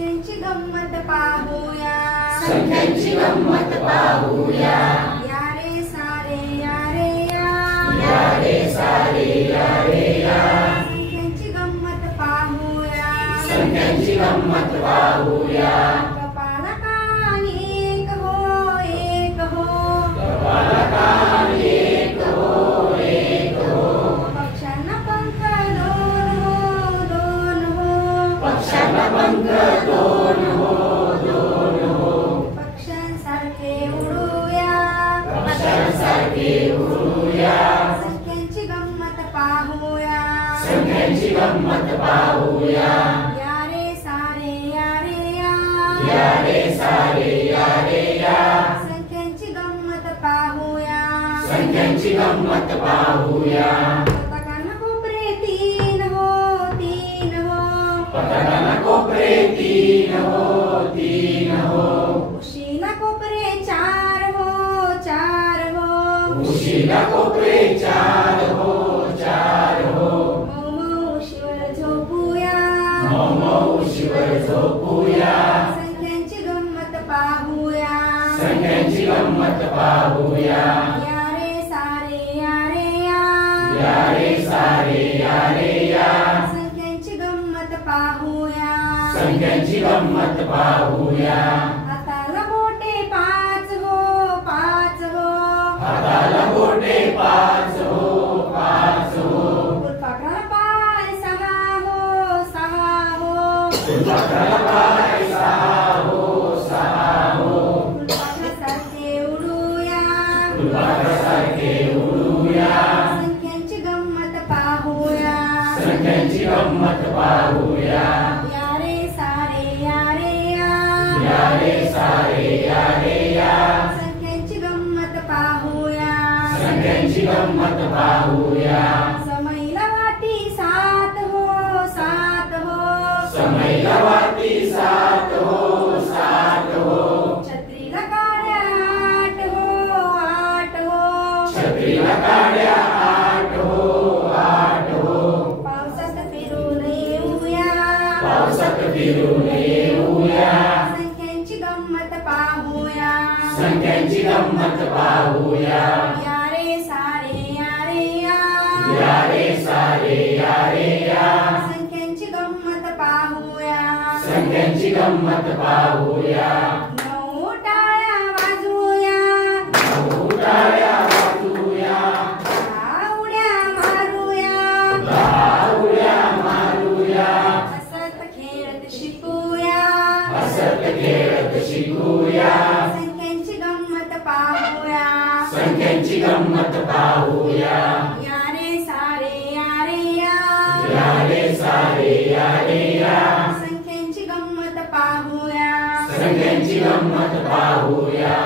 संख्यांची गंमत पाहूया, संख्यांची गंमत पाहूया. या रे सारे या रे या, या रे सारे या रे या. संख्यांची गंमत पाहूया, संख्यांची गंमत पाहूया. कपाला कान एक हो एक हो, कपाला कान एक हो एक हो. पक्ष्यांना पंख दोन हो दोन हो, पक्ष्यांना पंख दोन हो दोन हो. पक्ष्यांसारखे उडूया, पक्ष्यांसारखे उडूया. संख्यांची गंमत पाहूया, संख्यांची गंमत पाहूया. या रे सारे या रे या, या रे सारे या रे या. संख्यांची गंमत पाहूया, संख्यांची गंमत पाहूया. पताकांना कोपरे तीन हो तीन हो, पताकांना कोपरे तीन हो तीन हो. उशीला कोपरे चार हो चार हो, उशीला कोपरे चार हो चार हो. मऊ मऊ उशीवर झोपूया, मऊ मऊ उशीवर झोपूया. संख्यांची गंमत पाहूया, संख्यांची गंमत पाहूया. या रे सारे या रे या, या रे सारे या रे या. संख्यांची गंमत पाहूया, संख्यांची गंमत पाहूया. हाताला बोटे पाच हो पाच हो, हाताला बोटे पाच हो पाच हो. फुलपाखराला पाय सहा हो सहा हो, फुलपाखराला पाय सहा हो सहा हो. फुलपाखरासारखे उडूया, फुलपाखरासारखे उडूया. संख्यांची गंमत पाहूया, संख्यांची गंमत पाहूया. या रे सारे या रे या, या रे सारे या रे या. संख्यांची गंमत पाहूया, संख्यांची गंमत पाहूया. समईला वाटी सात हो सात हो, समईला वाटी सात हो सात हो. छत्रीला काड्या आठ हो आठ हो, छत्रीला काड्या आठ हो आठ हो. पावसात फिरून येऊया, पावसात फिरून येऊया. संख्यांची गंमत पाहूया, संख्यांची गंमत पाहूया. या रे सारे या रे या, या रे सारे या रे या. संख्यांची गंमत पाहूया, संख्यांची गंमत पाहूया. नऊ टाळ्या वाजवूया, नऊ टाळ्या वाजवूया. दहा उड्या मारूया, दहा उड्या मारूया. हसत खेळत शिकूया, हसत खेळत शिकूया. संख्यांची गंमत पाहूया, संख्यांची गंमत पाहूया. या रे सारे या रे या, या रे सारे या रे या. संख्यांची गंमत पाहूया, संख्यांची गंमत पाहूया.